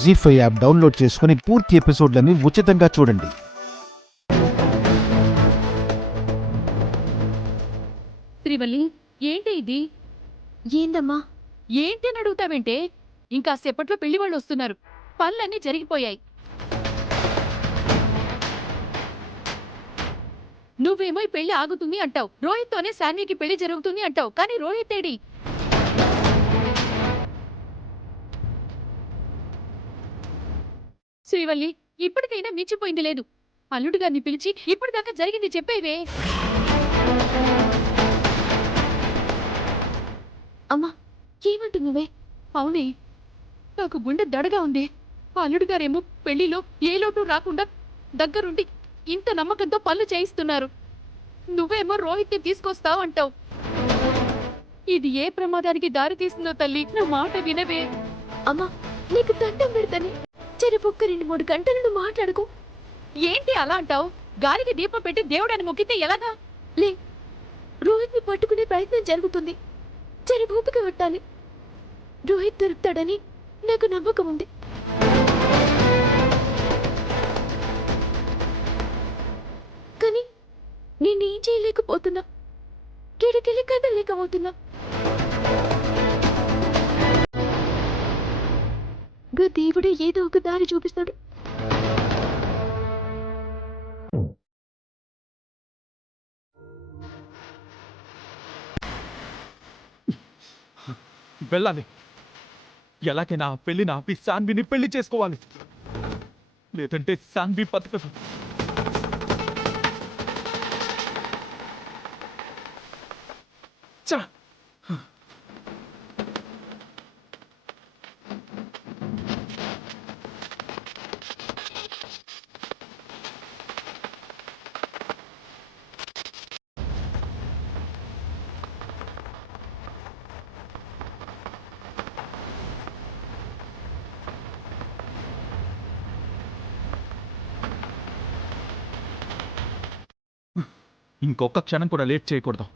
జీ5 app download చేసుకుని పూర్తి ఎపిసోడ్లని ఉచితంగా చూడండి. శ్రీవల్లి, ఏంటి ఇది? ఏందమ్మా? ఏంటి అని అడుగుతావేంటే? ఇంకా సేపట్లో పెళ్లి వాళ్ళు వస్తున్నారు. పనులన్నీ జరిగిపోయాయి. నువ్వేమో ఈ పెళ్లి ఆగుతుంది అంటావు, రోహిత్తోనే శాన్వికి పెళ్లి జరుగుతుంది అంటావు, కానీ రోహిత్ ఏడి? శ్రీవల్లి, ఇప్పటికైనా మించిపోయింది లేదు. అల్లుడు గారిని పిలిచి ఇప్పటిదాకా జరిగింది చెప్పేవే. అమ్మా, ఏమంటున్నావే? అవునే, నాకు గుండె దడగా ఉంది. అల్లుడు గారేమో పెళ్లిలో ఏ లోటు రాకుండా దగ్గరుండి ఇంత నమ్మకంతో పనులు చేయిస్తున్నారు. నువ్వేమో రోహిత్ని తీసుకొస్తావు అంటావు. ఇది ఏ ప్రమాదానికి దారి తీస్తుందో తల్లి, నా మాట వినవే. అమ్మా, నీకు దండం పెడతానే. చెరుపొక్క 2-3 గంటలు నువ్వు మాట్లాడుకో. ఏంటి అలా అంటావు? గాలికి దీపం పెట్టి దేవుడని మొక్కితే ఎలాగా? లే, రోహిత్ని పట్టుకునే ప్రయత్నం జరుగుతుంది. చెరుపూపిక పట్టాలి. రోహిత్ దొరుకుతాడని నాకు నమ్మకం ఉంది. కానీ నేనేం చేయలేకపోతున్నా. కిడకిలి కదలేకపోతున్నా. దేవుడే ఏదో ఒక దారి చూపిస్తాడు. వెళ్ళాలి. ఎలాగైనా పెళ్లిని ఆపి శాన్విని పెళ్లి చేసుకోవాలి. లేదంటే శాన్వి బతకదు. చా ఇంకొక క్షణం కూడా లేట్ చేయకూడదు.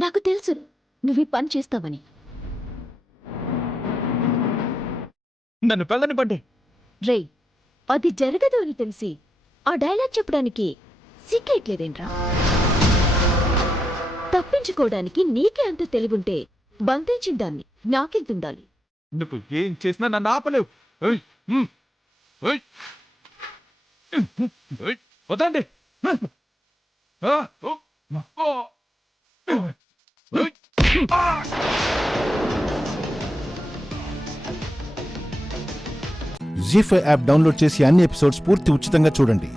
నాకు తెలుసు నువ్వు ఈ పని చేస్తావని. నన్ను వెళ్ళనివ్వండి. రే, అది జరగదు అని తెలిసి ఆ డైలాగ్ చెప్పడానికి సిగ్గేట్లేదేంట్రా? తప్పించుకోవడానికి నీకే అంత తెలివుంటే బంధించిన దాన్ని నాకెంతుండాలి? నువ్వు ఏం చేసినా నన్ను ఆపలేవు. వదండి. జీ5 యాప్ డౌన్లోడ్ చేసి అన్ని ఎపిసోడ్స్ పూర్తి ఉచితంగా చూడండి.